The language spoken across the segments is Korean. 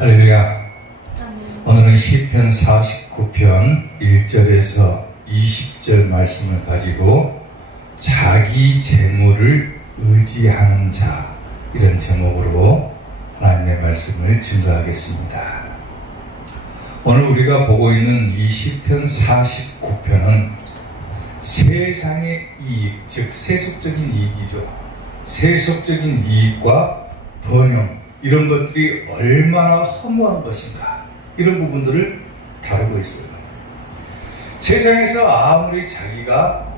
할렐루야. 오늘은 시편 49편 1절에서 20절 말씀을 가지고 자기 재물을 의지하는 자, 이런 제목으로 하나님의 말씀을 증거하겠습니다. 오늘 우리가 보고 있는 이 시편 49편은 세상의 이익, 즉 세속적인 이익이죠. 세속적인 이익과 번영, 이런 것들이 얼마나 허무한 것인가, 이런 부분들을 다루고 있어요. 세상에서 아무리 자기가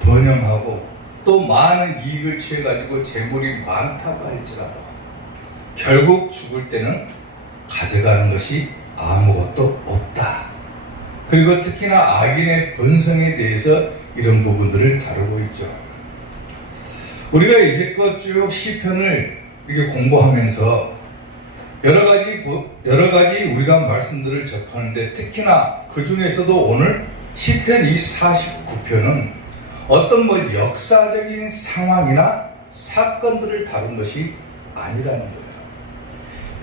번영하고 또 많은 이익을 취해가지고 재물이 많다고 할지라도 결국 죽을 때는 가져가는 것이 아무것도 없다. 그리고 특히나 악인의 본성에 대해서 이런 부분들을 다루고 있죠. 우리가 이제껏 쭉 시편을 이렇게 공부하면서 여러 가지 우리가 말씀들을 접하는데, 특히나 그 중에서도 오늘 시편 이 49편은 어떤 역사적인 상황이나 사건들을 다룬 것이 아니라는 거예요.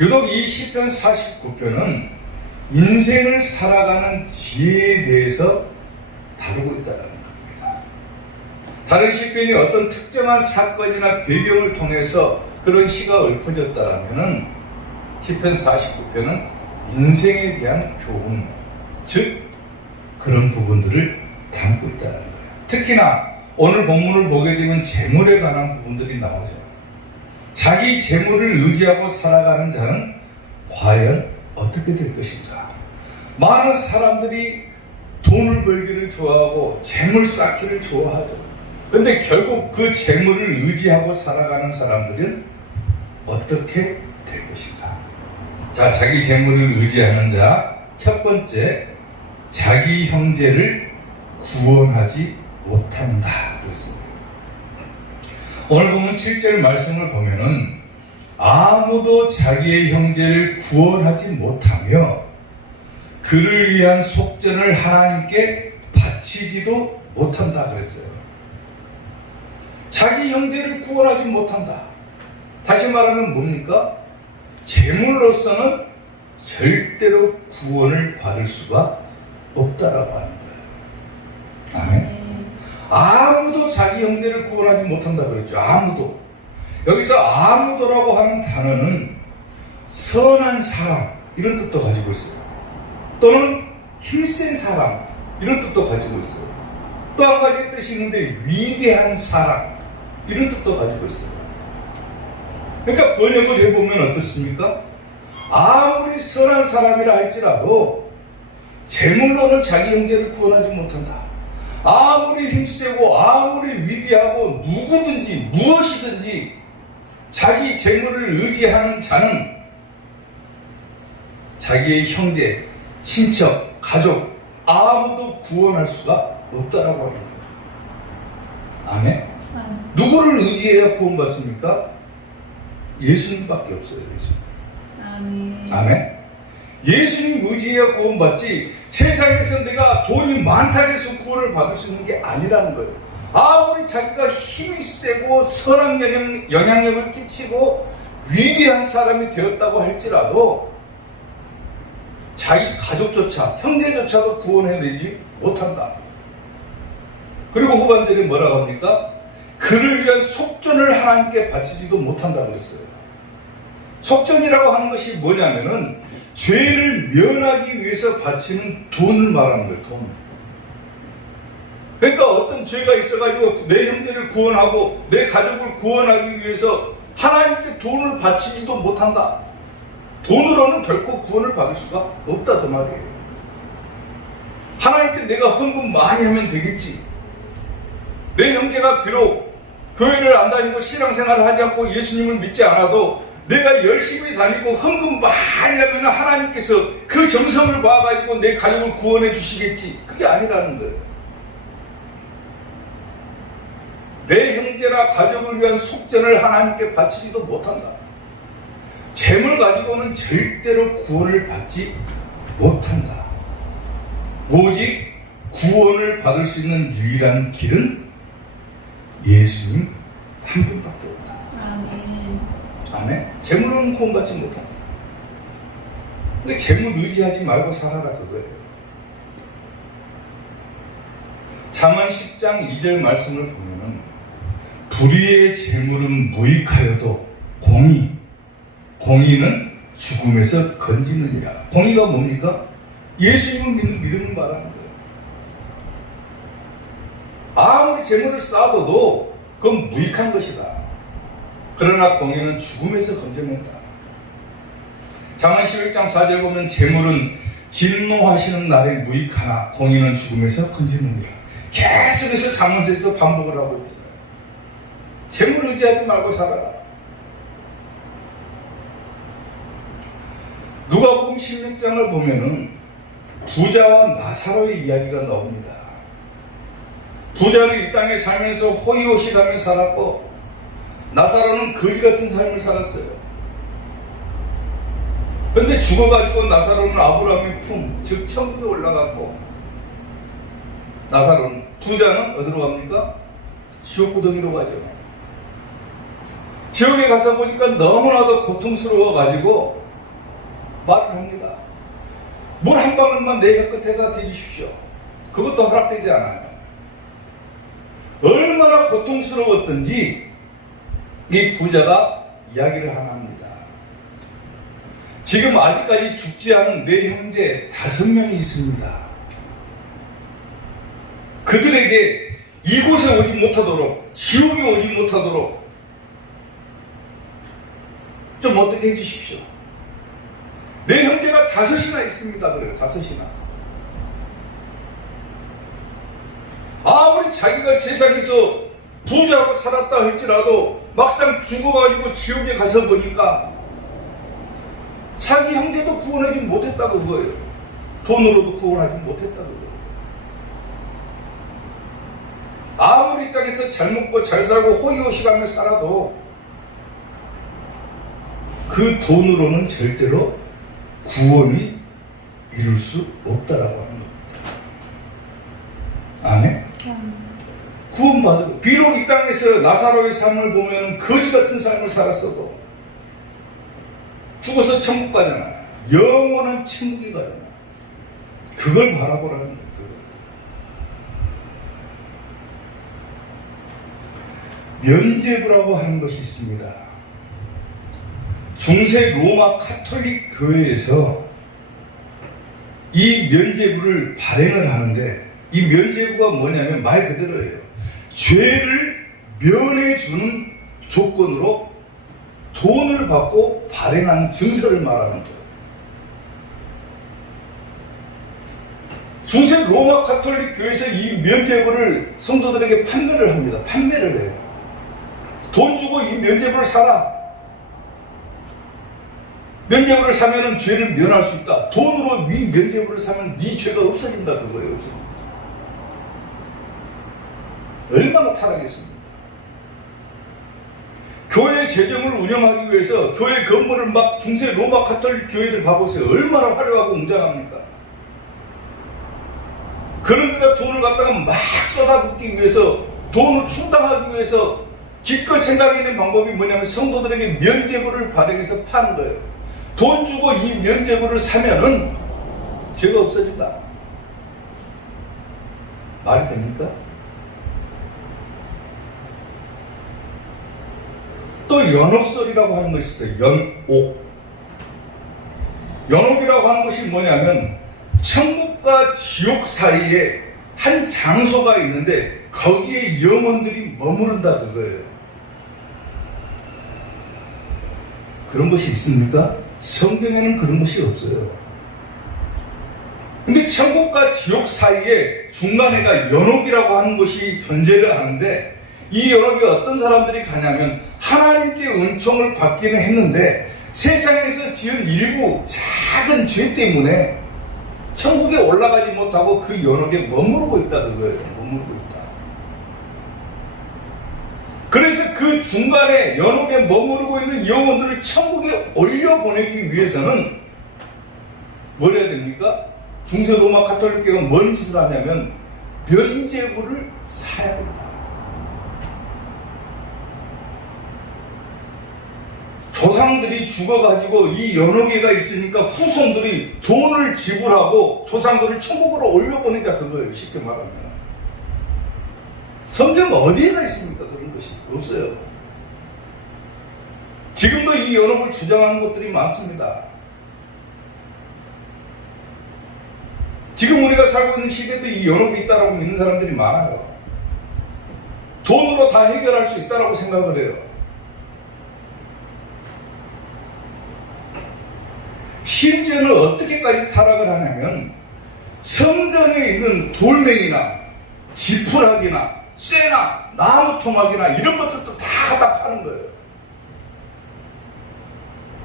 유독 이 시편 49편은 인생을 살아가는 지혜에 대해서 다루고 있다는 겁니다. 다른 시편이 어떤 특정한 사건이나 배경을 통해서 그런 시가 읊어졌다라면은 시편 49편은 인생에 대한 교훈, 즉 그런 부분들을 담고 있다는 거예요. 특히나 오늘 본문을 보게 되면 재물에 관한 부분들이 나오죠. 자기 재물을 의지하고 살아가는 자는 과연 어떻게 될 것인가? 많은 사람들이 돈을 벌기를 좋아하고 재물 쌓기를 좋아하죠. 그런데 결국 그 재물을 의지하고 살아가는 사람들은 어떻게 될 것인가? 자, 자기 재물을 의지하는 자, 첫 번째, 자기 형제를 구원하지 못한다 그랬습니다. 오늘 보면 7절 말씀을 보면은 아무도 자기의 형제를 구원하지 못하며 그를 위한 속전을 하나님께 바치지도 못한다 그랬어요. 자기 형제를 구원하지 못한다. 다시 말하면 뭡니까? 재물로서는 절대로 구원을 받을 수가 없다라고 하는 거예요. 아멘. 아무도 자기 형제를 구원하지 못한다 그랬죠. 아무도. 여기서 아무도라고 하는 단어는 선한 사람, 이런 뜻도 가지고 있어요. 또는 힘센 사람, 이런 뜻도 가지고 있어요. 또 한 가지 뜻이 있는데 위대한 사람, 이런 뜻도 가지고 있어요. 그러니까 번역을 해보면 어떻습니까? 아무리 선한 사람이라 할지라도 재물로는 자기 형제를 구원하지 못한다. 아무리 힘세고 아무리 위대하고 누구든지 무엇이든지 자기 재물을 의지하는 자는 자기의 형제, 친척, 가족 아무도 구원할 수가 없다라고 하는 거예요. 아멘? 누구를 의지해야 구원받습니까? 예수님밖에 없어요. 예수님. 아멘. 예수님 의지해야 구원받지, 세상에서 내가 돈이 많다고 해서 구원을 받을 수 있는 게 아니라는 거예요. 아무리 자기가 힘이 세고 선한 영향력을 끼치고 위대한 사람이 되었다고 할지라도 자기 가족조차, 형제조차도 구원해내지 못한다. 그리고 후반절에 뭐라고 합니까? 그를 위한 속전을 하나님께 바치지도 못한다 그랬어요. 속전이라고 하는 것이 뭐냐면은 죄를 면하기 위해서 바치는 돈을 말하는 거예요. 돈. 그러니까 어떤 죄가 있어가지고 내 형제를 구원하고 내 가족을 구원하기 위해서 하나님께 돈을 바치지도 못한다. 돈으로는 결코 구원을 받을 수가 없다, 그 말이에요. 하나님께 내가 헌금 많이 하면 되겠지. 내 형제가 비록 교회를 안 다니고 신앙생활을 하지 않고 예수님을 믿지 않아도 내가 열심히 다니고 헌금 많이 하면 하나님께서 그 정성을 봐가지고 내 가족을 구원해 주시겠지. 그게 아니라는 거예요. 내 형제나 가족을 위한 속전을 하나님께 바치지도 못한다. 재물 가지고는 절대로 구원을 받지 못한다. 오직 구원을 받을 수 있는 유일한 길은 예수님 한 분밖에 없다. 아멘. 재물로는 구원받지 못한다. 그 재물 의지하지 말고 살아라 그거예요. 잠언 10장 2절 말씀을 보면은 불의의 재물은 무익하여도 공의는 죽음에서 건지느니라. 공의가 뭡니까? 예수님을 믿는 믿음을 말하는 거예요. 아무리 재물을 쌓아둬도 그건 무익한 것이다. 그러나 공의는 죽음에서 건져낸다. 잠언 11장 4절 보면 재물은 진노하시는 날에 무익하나 공의는 죽음에서 건지느니라. 계속해서 잠언서에서 반복을 하고 있잖아요. 재물 의지하지 말고 살아라. 누가복음 16장을 보면은 부자와 나사로의 이야기가 나옵니다. 부자는 이 땅에 살면서 호의호식하며 살았고 나사로는 거지 같은 삶을 살았어요. 그런데 죽어가지고 나사로는 아브라함의 품, 즉 천국에 올라갔고 나사로는, 부자는 어디로 갑니까? 지옥구덩이로 가죠. 지옥에 가서 보니까 너무나도 고통스러워가지고 말을 합니다. 물 한 방울만 내 혀끝에다 대주십시오. 그것도 허락되지 않아요. 얼마나 고통스러웠던지 이 부자가 이야기를 하나 합니다. 지금 아직까지 죽지 않은 내 형제 5명이 있습니다. 그들에게 이곳에 오지 못하도록, 지옥에 오지 못하도록 좀 어떻게 해주십시오. 내 형제가 5이나 있습니다. 그래요. 5이나. 아무리 자기가 세상에서 부자로 살았다 할지라도 막상 죽어가지고 지옥에 가서 보니까 자기 형제도 구원하지 못했다 그거예요. 돈으로도 구원하지 못했다 그거예요. 아무리 이 땅에서 잘 먹고 잘 살고 호의호식하며 살아도 그 돈으로는 절대로 구원이 이룰 수 없다라고 하는 겁니다. 아멘? 구원받고 비록 이 땅에서 나사로의 삶을 보면 거지 같은 삶을 살았어도 죽어서 천국 가잖아. 영원한 천국이 가잖아. 그걸 바라보라는 거예요. 면죄부라고 하는 것이 있습니다. 중세 로마 카톨릭 교회에서 이 면죄부를 발행을 하는데 이 면죄부가 뭐냐면 말 그대로예요. 죄를 면해주는 조건으로 돈을 받고 발행한 증서를 말하는 거예요. 중세 로마 카톨릭 교회에서 이 면죄부를 성도들에게 판매를 합니다. 판매를 해요. 돈 주고 이 면죄부를 사라. 면죄부를 사면은 죄를 면할 수 있다. 돈으로 이 면죄부를 사면 네 죄가 없어진다 그거예요. 얼마나 타락했습니까? 교회 재정을 운영하기 위해서 교회 건물을 막 중세 로마 카톨릭 교회들 봐보세요. 얼마나 화려하고 웅장합니까? 그런 데다 돈을 갖다가 막 쏟아붓기 위해서, 돈을 충당하기 위해서 기껏 생각해낸 방법이 뭐냐면 성도들에게 면죄부를 발행해서 파는 거예요. 돈 주고 이 면죄부를 사면은 죄가 없어진다. 말이 됩니까? 또 연옥설이라고 하는 것이 있어요. 연옥. 연옥이라고 하는 것이 뭐냐면 천국과 지옥 사이에 한 장소가 있는데 거기에 영혼들이 머무른다 그거예요. 그런 것이 있습니까? 성경에는 그런 것이 없어요. 근데 천국과 지옥 사이에 중간에가 연옥이라고 하는 것이 존재를 하는데 이 연옥에 어떤 사람들이 가냐면 하나님께 은총을 받기는 했는데 세상에서 지은 일부 작은 죄 때문에 천국에 올라가지 못하고 그 연옥에 머무르고 있다 그거예요. 머무르고 있다. 그래서 그 중간에 연옥에 머무르고 있는 영혼들을 천국에 올려보내기 위해서는 뭘 해야 됩니까? 중세 로마 카톨릭교가 뭔 짓을 하냐면 면죄부를 사야 됩니다. 조상 조상들이 죽어가지고 이 연옥이가 있으니까 후손들이 돈을 지불하고 조상들을 천국으로 올려보내자 그거예요. 쉽게 말하면. 성경 어디에나 있습니까? 그런 것이 없어요. 지금도 이 연옥을 주장하는 것들이 많습니다. 지금 우리가 살고 있는 시대도 이 연옥이 있다라고 믿는 사람들이 많아요. 돈으로 다 해결할 수 있다라고 생각을 해요. 심지어는 어떻게까지 타락을 하냐면 성전에 있는 돌멩이나 지푸라기나 쇠나 나무 토막이나 이런 것들도 다 갖다 파는 거예요.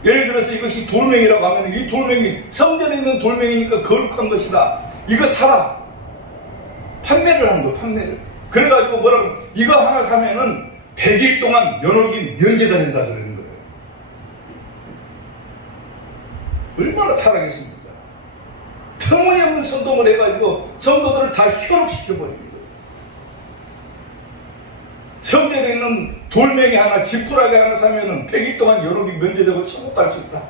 예를 들어서 이것이 돌멩이라고 하면 이 돌멩이 성전에 있는 돌멩이니까 거룩한 것이다. 이거 사라. 판매를 하는 거예요. 판매를. 그래가지고 뭐라고 이거 하나 사면은 100일 동안 연옥이 면제가 된다 그러는 거예요. 얼마나 타락했습니까? 터무니없는 선동을 해가지고 성도들을 다 현혹시켜버립니다. 성전에 있는 돌멩이 하나, 지푸라기 하나 사면은 100일 동안 연옥이 면제되고 천국 갈 수 있다.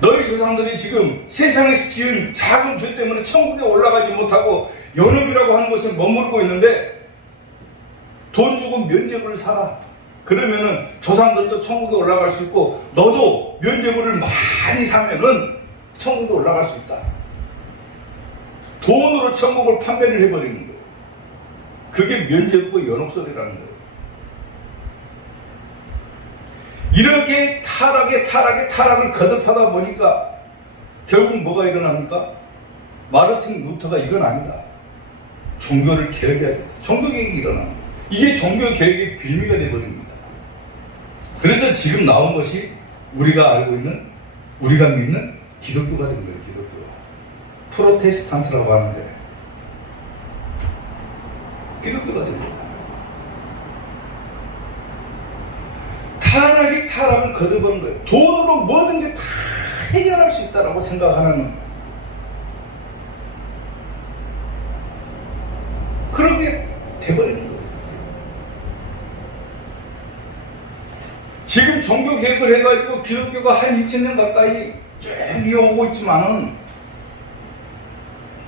너희 조상들이 지금 세상에서 지은 작은 죄 때문에 천국에 올라가지 못하고 연옥이라고 하는 것을 머무르고 있는데 돈 주고 면제부를 사라. 그러면은 조상들도 천국에 올라갈 수 있고 너도 면제부를 많이 사면은 천국에 올라갈 수 있다. 돈으로 천국을 판매를 해버리는 거예요. 그게 면제부고 연옥설이라는 거예요. 이렇게 타락을 거듭하다 보니까 결국 뭐가 일어납니까? 마르틴 루터가 이건 아니다. 종교를 개혁해야 된다. 종교개혁이 일어납니다. 이게 종교개혁의 빌미가 되어버립니다. 그래서 지금 나온 것이 우리가 알고 있는, 우리가 믿는 기독교가 된 거예요. 기독교. 프로테스탄트라고 하는데 기독교가 된 거예요. 타락을 거듭한 거예요. 돈으로 뭐든지 다 해결할 수 있다고 생각하는 그런 게 돼버리는 거예요. 지금 종교 개혁을 해가지고 기독교가 한 2000년 가까이 쭉 이어오고 있지만은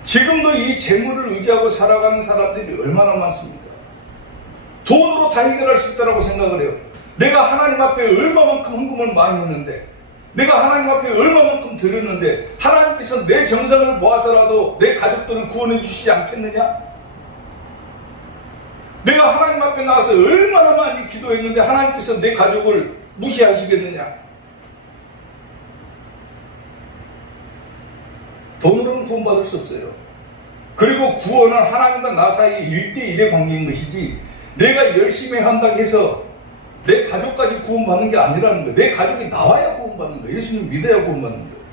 지금도 이 재물을 의지하고 살아가는 사람들이 얼마나 많습니까? 돈으로 다 해결할 수 있다고 생각을 해요. 내가 하나님 앞에 얼마만큼 헌금을 많이 했는데, 내가 하나님 앞에 얼마만큼 드렸는데 하나님께서 내 정성을 모아서라도 내 가족들을 구원해 주시지 않겠느냐? 내가 하나님 앞에 나와서 얼마나 많이 기도했는데 하나님께서 내 가족을 무시하시겠느냐? 돈으로는 구원받을 수 없어요. 그리고 구원은 하나님과 나 사이 1대1의 관계인 것이지 내가 열심히 한다고 해서 내 가족까지 구원받는 게 아니라는 거예요. 내 가족이 나와야 구원받는 거예요. 예수님 믿어야 구원받는 거예요.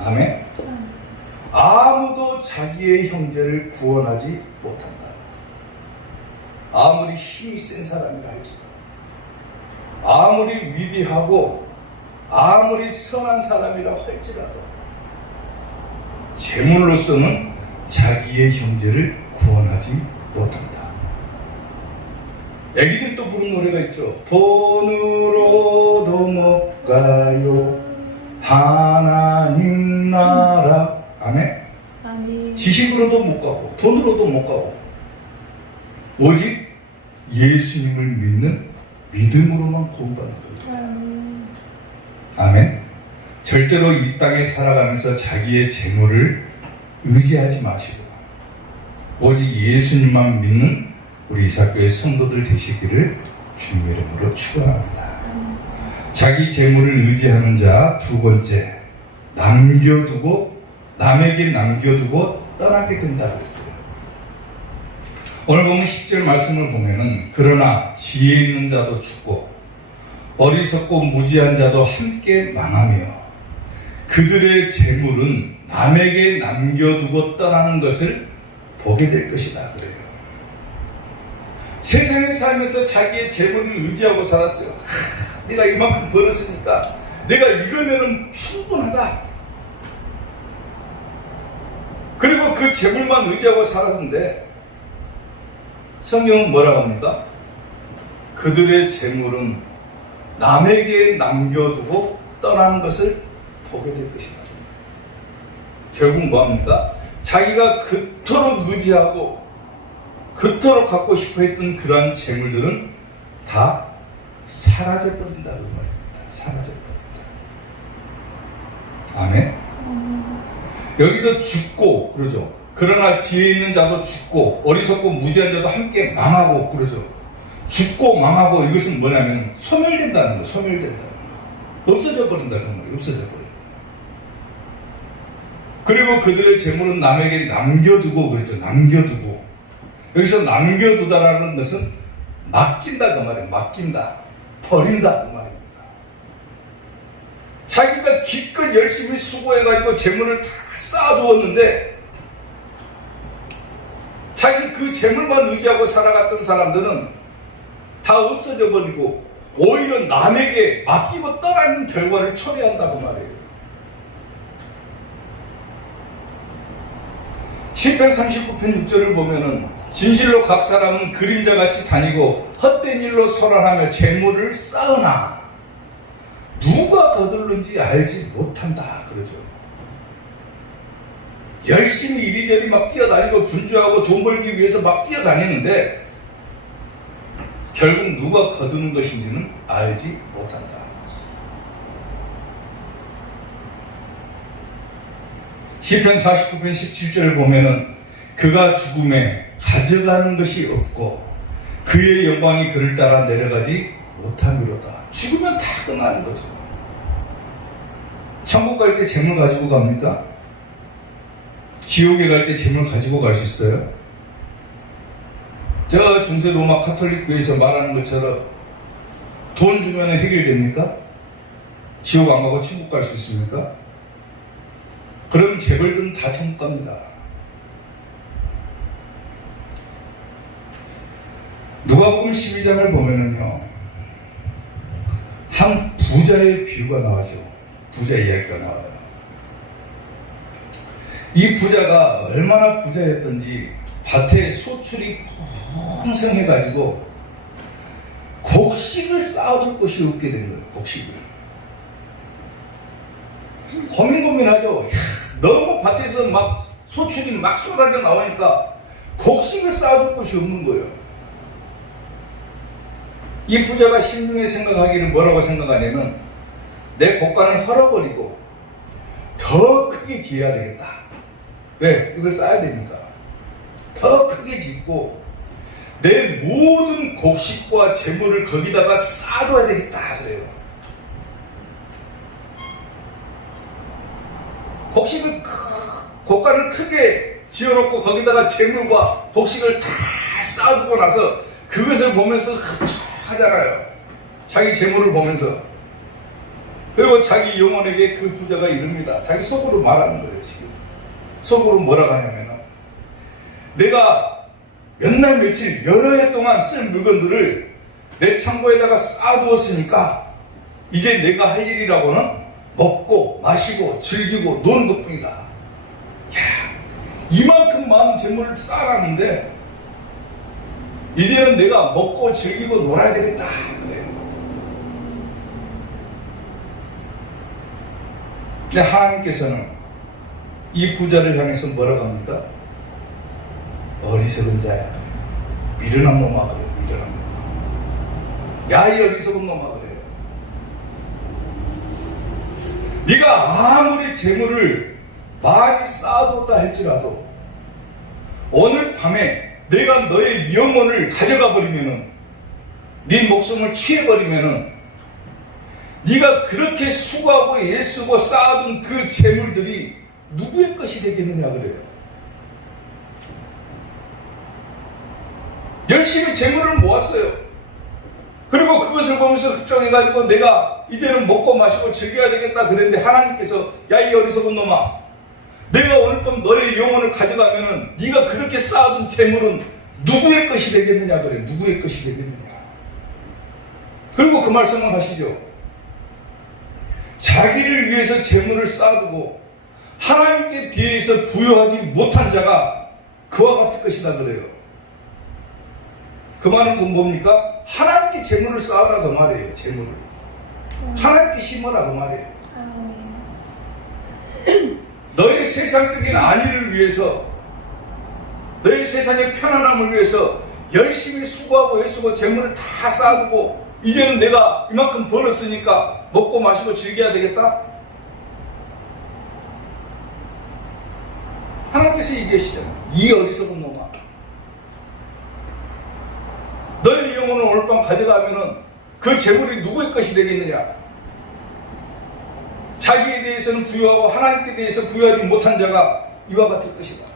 아멘. 아무도 자기의 형제를 구원하지 못한다. 아무리 힘이 센 사람이라 할지라도, 아무리 위대하고 아무리 선한 사람이라 할지라도 재물로서는 자기의 형제를 구원하지 못한다. 애기들도 부른 노래가 있죠. 돈으로도 못 가요 하나님 나라. 아멘. 아멘. 지식으로도 못 가고 돈으로도 못 가고 오직 예수님을 믿는 믿음으로만 구원받는 거예요. 아멘. 절대로 이 땅에 살아가면서 자기의 재물을 의지하지 마시고 오직 예수님만 믿는 우리 이사교의 성도들 되시기를 주님의 이름으로 축원합니다. 자기 재물을 의지하는 자 두 번째, 남에게 남겨두고 떠나게 된다 그랬어요. 오늘 보면 10절 말씀을 보면은 그러나 지혜 있는 자도 죽고 어리석고 무지한 자도 함께 망하며 그들의 재물은 남에게 남겨두고 떠나는 것을 보게 될 것이다 그래요. 세상에 살면서 자기의 재물을 의지하고 살았어요. 내가 이만큼 벌었으니까 내가 이거면은 충분하다. 그리고 그 재물만 의지하고 살았는데 성경은 뭐라고 합니까? 그들의 재물은 남에게 남겨두고 떠나는 것을 보게 될 것이다. 결국 뭐합니까? 자기가 그토록 의지하고 그토록 갖고 싶어 했던 그러한 재물들은 다 사라져버린다. 그 말입니다. 사라져버린다. 아멘? 여기서 죽고 그러죠. 그러나 지혜 있는 자도 죽고 어리석고 무지한 자도 함께 망하고 그러죠. 죽고 망하고 이것은 뭐냐면 소멸된다는 거, 소멸된다는 거. 없어져 버린다는 말이에요. 없어져 버린다. 그리고 그들의 재물은 남에게 남겨두고 그랬죠. 남겨두고. 여기서 남겨두다라는 것은 맡긴다 그 말이에요. 맡긴다. 버린다 그 말입니다. 자기가 기껏 열심히 수고해가지고 재물을 다 쌓아두었는데 자기 그 재물만 의지하고 살아갔던 사람들은 다 없어져 버리고 오히려 남에게 맡기고 떠나는 결과를 초래한다고 말해요. 시편 39편 6절을 보면은 진실로 각 사람은 그림자같이 다니고 헛된 일로 소란하며 재물을 쌓으나 누가 거둘는지 알지 못한다 그러죠. 열심히 이리저리 막 뛰어다니고 분주하고 돈 벌기 위해서 막 뛰어다니는데 결국 누가 거두는 것인지는 알지 못한다. 시편 49편 17절을 보면은 그가 죽음에 가져가는 것이 없고 그의 영광이 그를 따라 내려가지 못함이로다. 죽으면 다 끝나는 거죠. 천국 갈 때 재물 가지고 갑니까? 지옥에 갈 때 재물 가지고 갈 수 있어요? 저 중세 로마 카톨릭 교회에서 말하는 것처럼 돈 주면 해결됩니까? 지옥 안 가고 천국 갈 수 있습니까? 그럼 재벌들은 다 천국 갑니다. 누가복음 12장을 보면은요, 한 부자의 비유가 나오죠. 부자 이야기가 나와요. 이 부자가 얼마나 부자였던지 밭에 소출이 풍성해가지고 곡식을 쌓아둘 곳이 없게 된 거예요. 곡식을. 고민하죠. 너무 밭에서 막 소출이 막 쏟아져 나오니까 곡식을 쌓아둘 곳이 없는 거예요. 이 부자가 심중에 생각하기를 뭐라고 생각하냐면 내 곡간을 헐어버리고 더 크게 지어야 되겠다. 왜? 이걸 쌓아야 되니까. 더 크게 짓고 내 모든 곡식과 재물을 거기다가 쌓아둬야 되겠다 그래요. 곡간을 크게 지어놓고 거기다가 재물과 곡식을 다 쌓아두고 나서 그것을 보면서 하잖아요. 자기 재물을 보면서. 그리고 자기 영혼에게 그 부자가 이릅니다. 자기 속으로 말하는 거예요. 지금 속으로 뭐라고 하냐면은 내가 몇 날 며칠 여러 해 동안 쓸 물건들을 내 창고에다가 쌓아두었으니까 이제 내가 할 일이라고는 먹고 마시고 즐기고 노는 것뿐이다. 야, 이만큼 많은 재물을 쌓아놨는데 이제는 내가 먹고 즐기고 놀아야 되겠다. 그래요. 근데 하나님께서는 이 부자를 향해서 뭐라고 합니까? 어리석은 자야. 미련한 놈아 그래요. 미련한 놈아. 야, 이 어리석은 놈아 그래요. 네가 아무리 재물을 많이 쌓아뒀다 할지라도 오늘 밤에 내가 너의 영혼을 가져가 버리면은, 네 목숨을 취해버리면은 네가 그렇게 수고하고 애쓰고 쌓아둔 그 재물들이 누구의 것이 되겠느냐 그래요. 열심히 재물을 모았어요. 그리고 그것을 보면서 걱정해가지고 내가 이제는 먹고 마시고 즐겨야 되겠다 그랬는데 하나님께서 야, 이 어리석은 놈아, 내가 오늘 밤 너의 영혼을 가져가면은 네가 그렇게 쌓아둔 재물은 누구의 것이 되겠느냐 그래. 누구의 것이 되겠느냐. 그리고 그 말씀을 하시죠. 자기를 위해서 재물을 쌓아두고 하나님께 대해서 부여하지 못한 자가 그와 같을 것이다 그래요. 그 말은 그 뭡니까? 하나님께 재물을 쌓으라 그 말이에요. 재물을 하나님께 심어라 그 말이에요. 너의 세상적인 안위를 위해서, 너의 세상의 편안함을 위해서 열심히 수고하고 애쓰고 재물을 다 쌓고 이제는 내가 이만큼 벌었으니까 먹고 마시고 즐겨야 되겠다? 하나님께서 얘기하시잖아요. 이 어리석은 놈아, 너의 영혼을 오늘 밤 가져가면은 그 재물이 누구의 것이 되겠느냐? 자기에 대해서는 부유하고 하나님께 대해서 부유하지 못한 자가 이와 같을 것이다.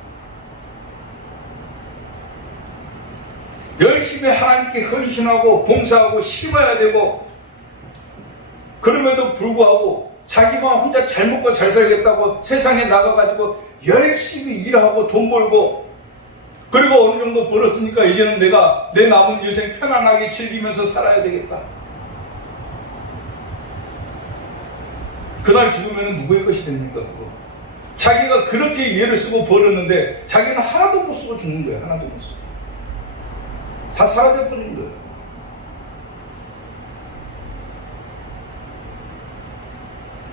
열심히 하나님께 헌신하고 봉사하고 심어야 되고, 그럼에도 불구하고 자기만 혼자 잘 먹고 잘 살겠다고 세상에 나가가지고 열심히 일하고 돈 벌고, 그리고 어느 정도 벌었으니까 이제는 내가 내 남은 인생 편안하게 즐기면서 살아야 되겠다. 그날 죽으면 누구의 것이 됩니까? 그거 자기가 그렇게 예를 쓰고 벌었는데 자기는 하나도 못 쓰고 죽는 거예요. 하나도 못 쓰고 다 사라져버린 거예요.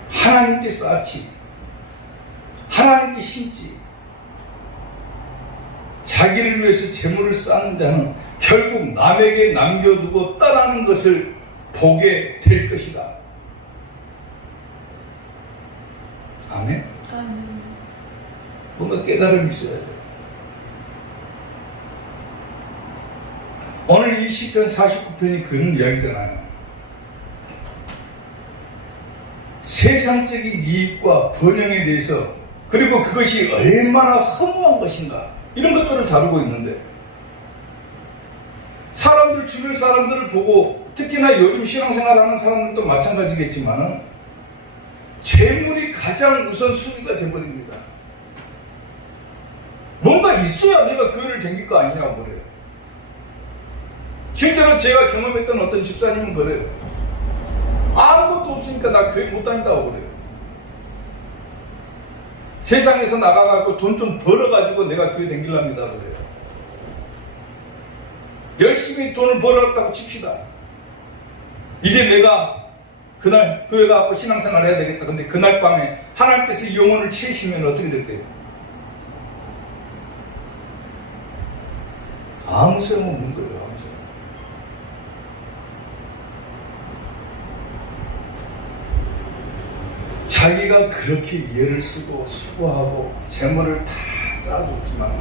하나님께 쌓지, 하나님께 심지, 자기를 위해서 재물을 쌓는 자는 결국 남에게 남겨두고 떠나는 것을 보게 될 것이다. 아멘? 뭔가 깨달음이 있어야 돼요. 오늘 이 시편 49편이 그런 이야기잖아요. 세상적인 이익과 번영에 대해서, 그리고 그것이 얼마나 허무한 것인가, 이런 것들을 다루고 있는데, 사람들, 주변 사람들을 보고, 특히나 요즘 신앙생활하는 사람들도 마찬가지겠지만은 재물이 가장 우선순위가 되어버립니다. 뭔가 있어야 내가 교회를 다닐 거 아니냐고 그래요. 실제로 제가 경험했던 어떤 집사님은 그래요. 아무것도 없으니까 나 교회 못 다닌다고 그래요. 세상에서 나가가지고 돈 좀 벌어가지고 내가 교회 다니랍니다 그래요. 열심히 돈을 벌었다고 칩시다. 이제 내가 그날 교회 가고 신앙생활 해야 되겠다. 근데 그날 밤에 하나님께서 영혼을 채우시면 어떻게 될까요? 아무 소용없는 거예요. 아무 소용. 자기가 그렇게 애를 쓰고 수고하고 재물을 다 쌓아뒀지만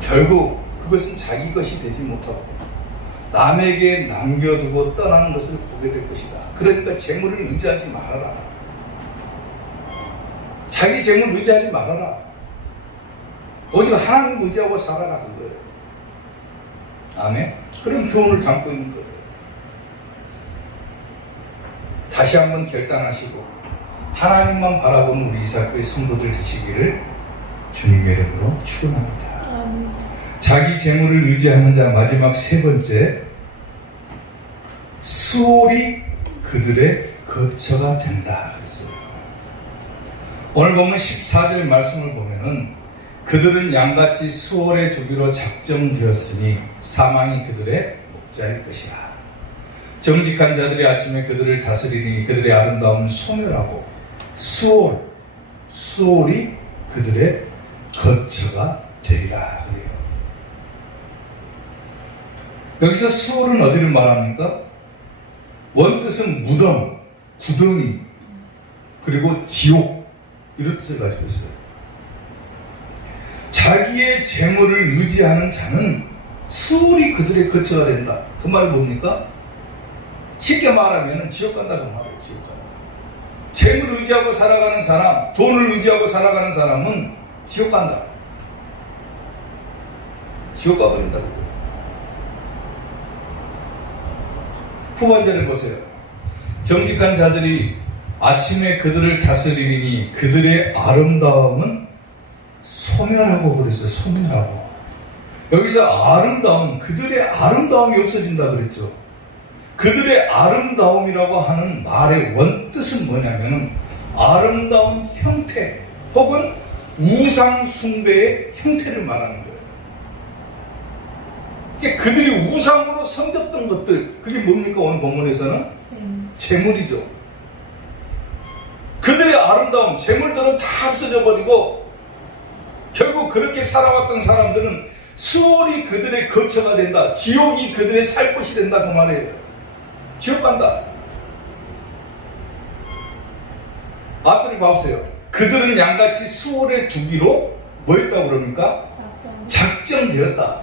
결국 그것은 자기 것이 되지 못하고 남에게 남겨두고 떠나는 것을 보게 될 것이다. 그러니까 재물을 의지하지 말아라. 자기 재물 의지하지 말아라. 오직 하나님 의지하고 살아라, 그거예요. 아멘? 그런 교훈을 담고 있는 거예요. 다시 한번 결단하시고 하나님만 바라보는 우리 이사교의 성도들 되시기를 주님의 이름으로 축원합니다. 자기 재물을 의지하는 자, 마지막 세 번째, 수월이 그들의 거처가 된다 그랬어요. 오늘 보면 14절 말씀을 보면은 그들은 양같이 수월의 두기로 작정되었으니 사망이 그들의 목자일 것이라. 정직한 자들이 아침에 그들을 다스리니 그들의 아름다움은 소멸하고 수월이 그들의 거처가 되리라 그래요. 여기서 수월은 어디를 말합니까? 원뜻은 무덤, 구덩이, 그리고 지옥, 이런 뜻을 가지고 있어요. 자기의 재물을 의지하는 자는 수월이 그들의 거처가 된다. 그 말이 뭡니까? 쉽게 말하면 지옥 간다 그 말이에요. 지옥 간다. 재물을 의지하고 살아가는 사람, 돈을 의지하고 살아가는 사람은 지옥 간다. 지옥 가버린다 그거예요. 후반절을 보세요. 정직한 자들이 아침에 그들을 다스리니 그들의 아름다움은 소멸하고 그랬어요. 소멸하고. 여기서 아름다움, 그들의 아름다움이 없어진다 그랬죠. 그들의 아름다움이라고 하는 말의 원뜻은 뭐냐면은 아름다운 형태 혹은 우상 숭배의 형태를 말하는 거예요. 그들이 우상으로 섬겼던 것들, 그게 뭡니까? 오늘 본문에서는 재물이죠. 그들의 아름다움, 재물들은 다 없어져 버리고 결국 그렇게 살아왔던 사람들은 수월이 그들의 거처가 된다. 지옥이 그들의 살 곳이 된다. 그 말이에요. 지옥 간다. 앞들이 봐보세요. 그들은 양같이 수월에 두기로 뭐 했다고 그럽니까? 작정되었다.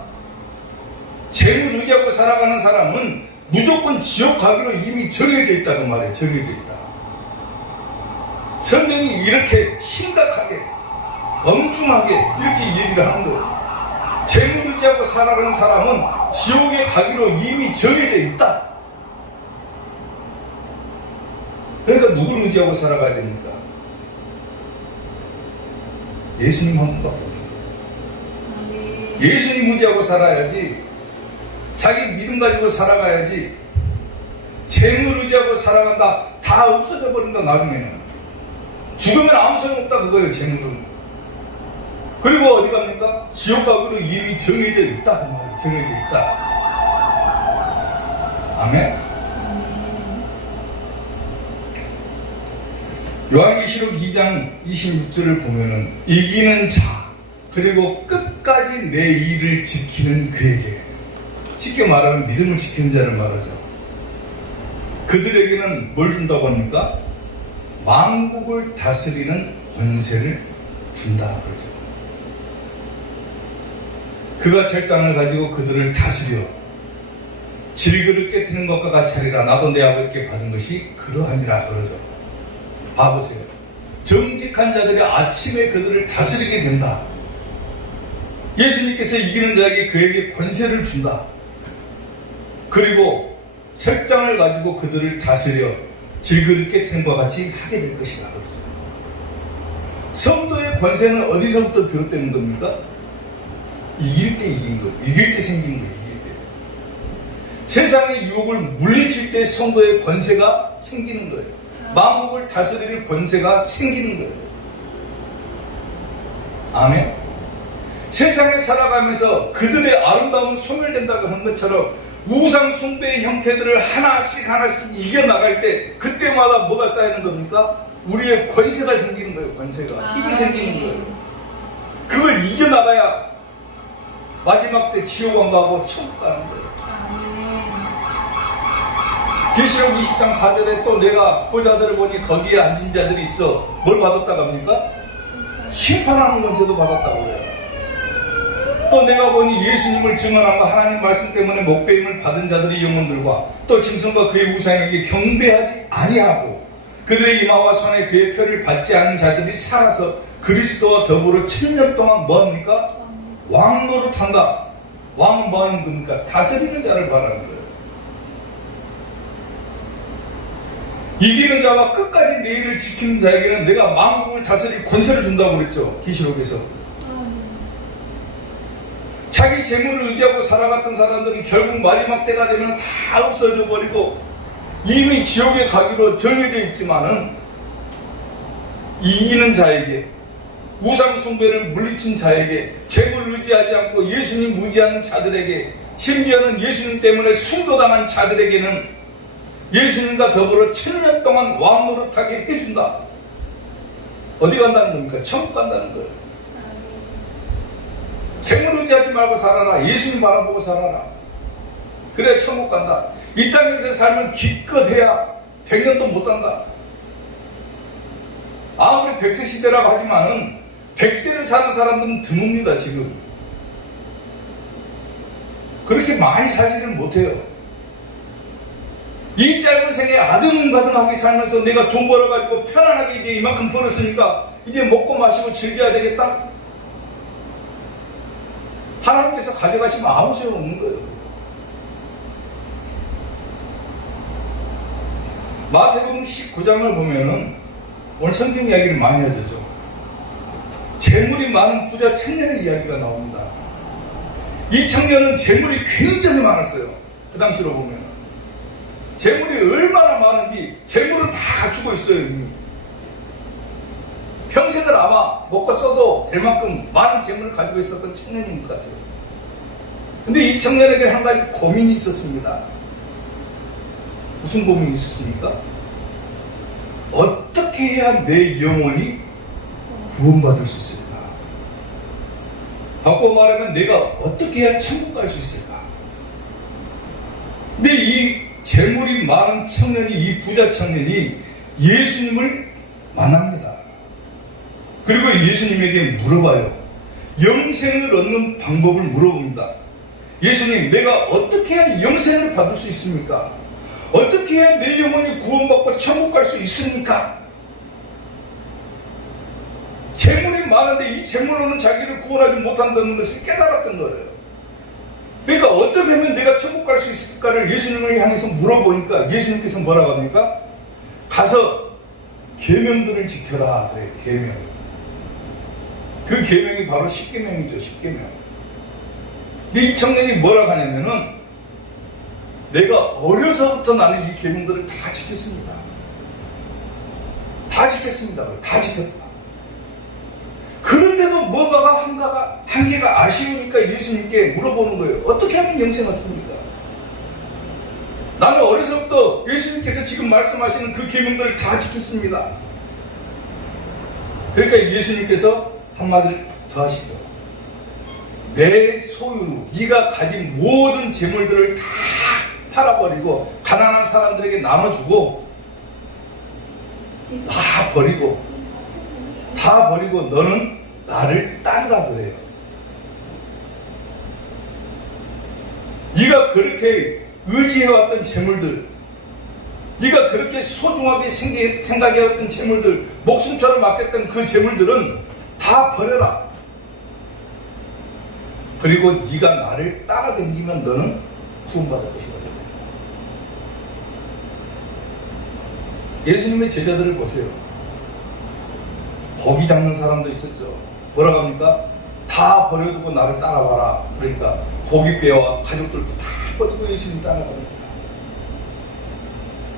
재물 의지하고 살아가는 사람은 무조건 지옥 가기로 이미 정해져 있다. 그 말이에요. 정해져 있다. 성경이 이렇게 심각하게 엄중하게 이렇게 얘기를 하는 거예요. 재물 의지하고 살아가는 사람은 지옥에 가기로 이미 정해져 있다. 그러니까 누굴 의지하고 살아가야 됩니까? 예수님 한 분밖에 없는 거예요. 예수님 의지하고 살아야지. 자기 믿음 가지고 살아가야지. 재물 의지하고 살아간다. 다 없어져 버린다. 나중에는 죽으면 아무 소용없다. 그거예요. 재물은. 그리고 어디 갑니까? 지옥 가기로 이미 정해져 있다. 그 말이에요. 정해져 있다. 아멘. 요한계시록 2장 26절을 보면은 이기는 자 그리고 끝까지 내 일을 지키는 그에게, 쉽게 말하면 믿음을 지키는 자를 말하죠. 그들에게는 뭘 준다고 합니까? 만국을 다스리는 권세를 준다 그러죠. 그가 철장을 가지고 그들을 다스려 질그릇 깨트는 것과 같이 하리라. 나도 내 아버지께 받은 것이 그러하니라 그러죠. 봐보세요. 정직한 자들이 아침에 그들을 다스리게 된다. 예수님께서 이기는 자에게 그에게 권세를 준다. 그리고 철장을 가지고 그들을 다스려 질그릇 깨트는 것과 같이 하게 될 것이다 그러죠. 성도의 권세는 어디서부터 비롯되는 겁니까? 이길 때 이긴 거예요. 이길 때 생긴 거예요. 이길 때. 세상의 유혹을 물리칠 때 성도의 권세가 생기는 거예요. 만국을 다스릴 권세가 생기는 거예요. 아멘. 세상에 살아가면서 그들의 아름다움 소멸된다고 한 것처럼 우상 숭배의 형태들을 하나씩 이겨나갈 때 그때마다 뭐가 쌓이는 겁니까? 우리의 권세가 생기는 거예요. 권세가. 힘이 생기는 거예요. 그걸 이겨나가야 마지막 때 지옥 안 가고 천국 가는 거예요. 계시록 20장 4절에 또 내가 보좌들을 보니 거기에 앉은 자들이 있어. 뭘 받았다고 합니까? 심판하는 권세도 받았다고 그래요. 또 내가 보니 예수님을 증언함과 하나님 말씀 때문에 목배임을 받은 자들의 영혼들과 또 짐승과 그의 우상에게 경배하지 아니하고 그들의 이마와 손에 그의 표를 받지 않은 자들이 살아서 그리스도와 더불어 1000년 동안 뭐합니까? 왕노릇한다. 왕은 뭐하는 겁니까? 다스리는 자를 말하는 거예요. 이기는 자와 끝까지 내 일을 지키는 자에게는 내가 만국을 다스릴 권세를 준다고 그랬죠. 계시록에서. 자기 재물을 의지하고 살아갔던 사람들은 결국 마지막 때가 되면 다 없어져 버리고 이미 지옥에 가기로 정해져 있지만은 이기는 자에게, 우상 숭배를 물리친 자에게, 재물을 의지하지 않고 예수님 의지하는 자들에게, 심지어는 예수님 때문에 순교당한 자들에게는 예수님과 더불어 1000년 동안 왕노릇하게 해준다. 어디 간다는 겁니까? 천국 간다는 거예요. 재물 의지하지 말고 살아라. 예수님 바라보고 살아라. 그래 천국 간다. 이 땅에서 살면 기껏 해야 100년도 못 산다. 아무리 100세 시대라고 하지만은 100세를 사는 사람들은 드뭅니다. 지금 그렇게 많이 살지는 못해요. 이 짧은 생에 아등바등하게 살면서 내가 돈 벌어가지고 편안하게 이제 이만큼 벌었으니까 이제 먹고 마시고 즐겨야 되겠다? 하나님께서 가져가시면 아무 소용 없는 거예요. 마태복음 19장을 보면은 오늘 성경 이야기를 많이 해주죠. 재물이 많은 부자 청년의 이야기가 나옵니다. 이 청년은 재물이 굉장히 많았어요. 그 당시로 보면 재물이 얼마나 많은지 재물은 다 갖추고 있어요. 이미 평생을 아마 먹고 써도 될 만큼 많은 재물을 가지고 있었던 청년인 것 같아요. 근데 이 청년에게 한 가지 고민이 있었습니다. 무슨 고민이 있었습니까? 어떻게 해야 내 영혼이 구원받을 수 있을까? 바꿔 말하면 내가 어떻게 해야 천국 갈 수 있을까? 근데 이 재물이 많은 청년이, 이 부자 청년이 예수님을 만납니다. 그리고 예수님에게 물어봐요. 영생을 얻는 방법을 물어봅니다. 예수님, 내가 어떻게 해야 영생을 받을 수 있습니까? 어떻게 해야 내 영혼이 구원받고 천국 갈 수 있습니까? 재물이 많은데 이 재물로는 자기를 구원하지 못한다는 것을 깨달았던 거예요. 그러니까 어떻게 하면 내가 천국 갈 수 있을까를 예수님을 향해서 물어보니까 예수님께서 뭐라고 합니까? 가서 계명들을 지켜라 그래요. 계명. 그 계명이 바로 십계명이죠. 십계명. 근데 이 청년이 뭐라고 하냐면은 내가 어려서부터 나는 이 계명들을 다 지켰습니다. 다 지켰습니다. 다 지켰다. 그런데도 뭐가 한계가 아쉬우니까 예수님께 물어보는 거예요. 어떻게 하면 영생 얻습니까? 나는 어려서부터 예수님께서 지금 말씀하시는 그 계명들을 다 지켰습니다. 그러니까 예수님께서 한마디를 더 하시죠. 내 소유, 네가 가진 모든 재물들을 다 팔아버리고 가난한 사람들에게 나눠주고 다 버리고 너는 나를 따르라 그래요. 네가 그렇게 의지해왔던 재물들, 네가 그렇게 소중하게 생각해왔던 재물들, 목숨처럼 아꼈던 그 재물들은 다 버려라. 그리고 네가 나를 따라다니면 너는 구원받을 것이다. 예수님의 제자들을 보세요. 고기 잡는 사람도 있었죠. 뭐라고 합니까? 다 버려두고 나를 따라와라. 그러니까 고기뼈와 가족들도 다 버리고 예수님 따라갑니다.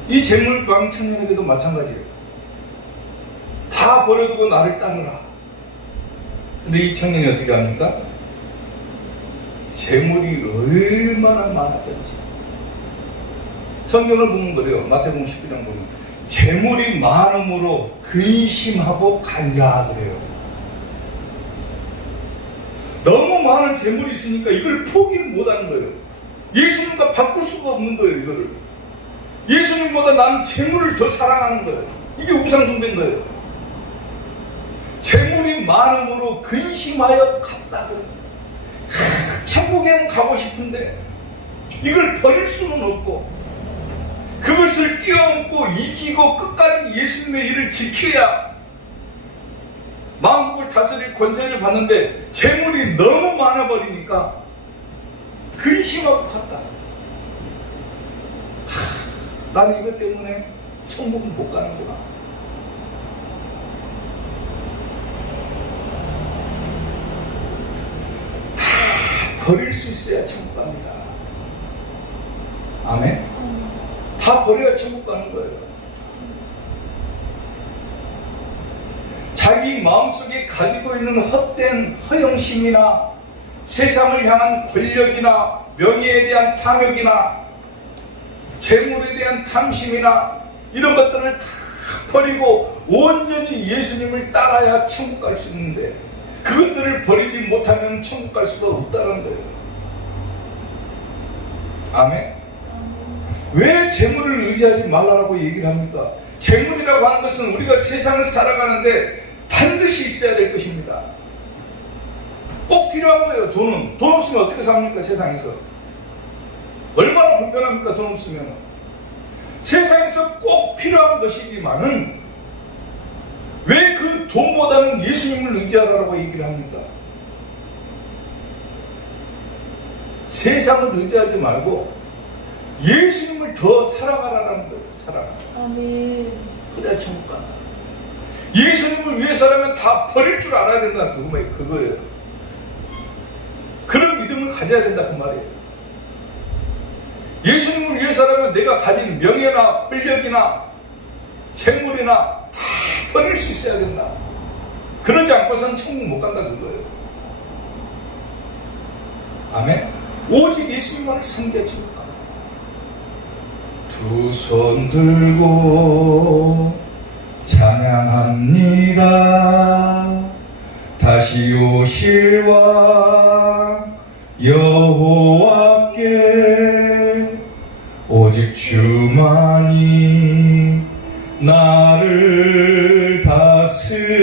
이 재물방 청년에게도 마찬가지예요. 다 버려두고 나를 따르라. 근데 이 청년이 어떻게 합니까? 재물이 얼마나 많았던지. 성경을 보면 그래요. 마태복음 11장 보면 재물이 많음으로 근심하고 가니라 그래요. 너무 많은 재물이 있으니까 이걸 포기를 못하는 거예요. 예수님과 바꿀 수가 없는 거예요. 이거를 예수님보다 나는 재물을 더 사랑하는 거예요. 이게 우상숭배인 거예요. 재물이 많음으로 근심하여 갔다 그래요. 천국에는 가고 싶은데 이걸 버릴 수는 없고 그것을 뛰어넘고 이기고 끝까지 예수님의 일을 지켜야 만국을 다스릴 권세를 받는데 재물이 너무 많아버리니까 근심하고 갔다. 나는 이것 때문에 천국은 못 가는구나. 다 버릴 수 있어야 천국 갑니다. 아멘? 다 버려야 천국 가는 거예요. 자기 마음속에 가지고 있는 헛된 허영심이나 세상을 향한 권력이나 명예에 대한 탐욕이나 재물에 대한 탐심이나 이런 것들을 다 버리고 온전히 예수님을 따라야 천국 갈 수 있는데 그것들을 버리지 못하면 천국 갈 수가 없다는 거예요. 아멘? 왜 재물을 의지하지 말라고 얘기를 합니까? 재물이라고 하는 것은 우리가 세상을 살아가는데 반드시 있어야 될 것입니다. 꼭 필요한 거예요. 돈은. 돈 없으면 어떻게 삽니까? 세상에서. 얼마나 불편합니까? 돈 없으면. 세상에서 꼭 필요한 것이지만은 왜 그 돈보다는 예수님을 의지하라고 얘기를 합니까? 세상을 의지하지 말고 예수님을 더 사랑하라는 거예요. 사랑하라. 아멘. 그래야 천국 간다. 예수님을 위해서라면 다 버릴 줄 알아야 된다. 그거예요. 그런 믿음을 가져야 된다. 그 말이에요. 예수님을 위해서라면 내가 가진 명예나 권력이나 재물이나 다 버릴 수 있어야 된다. 그러지 않고서는 천국 못 간다. 그거예요. 아멘. 오직 예수님만을 섬겨주니까 두 손 들고 찬양합니다. 다시 오실 왕 여호와께 오직 주만이 나를 다스리네.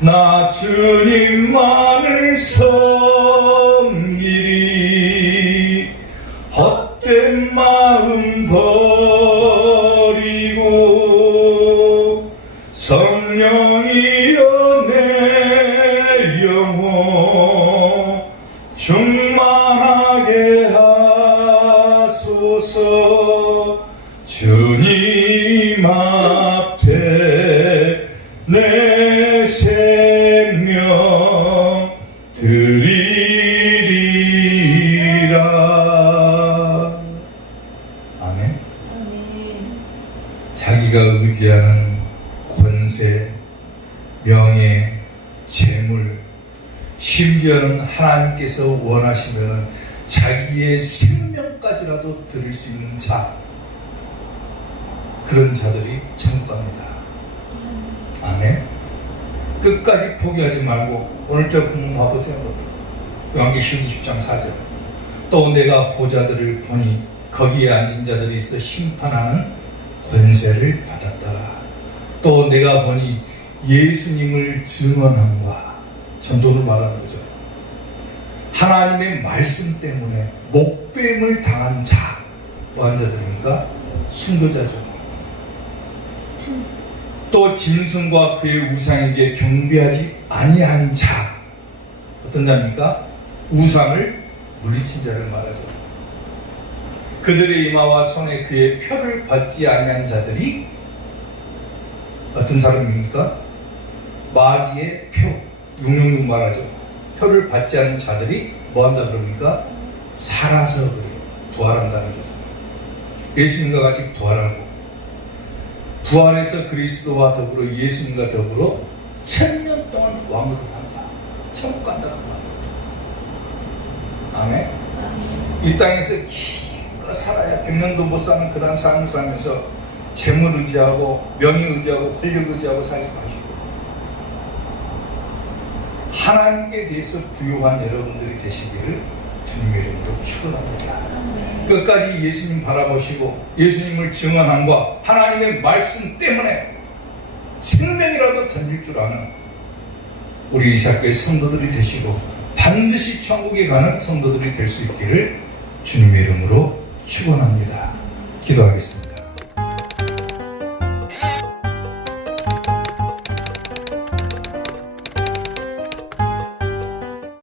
나 주님만을 섬기리. 헛된 마음 버리고 성령이여 내 영혼 충만하게 하소서. 주님 앞에 내 생명 드리리라. 아멘. 자기가 의지하는 권세, 명예, 재물, 심지어는 하나님께서 원하시면 자기의 생명까지라도 드릴 수 있는 자, 그런 자들이 천국 갑니다. 아멘. 끝까지 포기하지 말고 오늘 저 본문 봐보세요. 요한계시록 20장 4절. 또 내가 보좌들을 보니 거기에 앉은 자들이 있어 심판하는 권세를 받았더라. 또 내가 보니 예수님을 증언함과, 전도를 말하는 거죠. 하나님의 말씀 때문에 목뱀을 당한 자, 뭐한 자들입니까? 순교자죠. 또 짐승과 그의 우상에게 경배하지 아니한 자, 어떤 자입니까? 우상을 물리친 자를 말하죠. 그들의 이마와 손에 그의 표를 받지 아니한 자들이 어떤 사람입니까? 마귀의 표, 666 말하죠. 표를 받지 않은 자들이 뭐한다 그럽니까? 살아서 그래요. 부활한다는 거죠. 예수님과 같이 부활하고, 부활해서 그리스도와 더불어 예수님과 더불어 1000년 동안 왕으로 산다. 천국 간다 그 말. 아멘. 이 땅에서 기껏 살아야 100년도 못 사는 그런 삶을 살면서 재물 의지하고 명예 의지하고 권력 의지하고 살지 마시고, 하나님께 대해서 부유한 여러분들이 되시기를 주님의 이름으로 축원합니다. 끝까지 예수님 바라보시고 예수님을 증언함과 하나님의 말씀 때문에 생명이라도 던질 줄 아는 우리 이삭교회 성도들이 되시고 반드시 천국에 가는 성도들이 될 수 있기를 주님의 이름으로 축원합니다. 기도하겠습니다.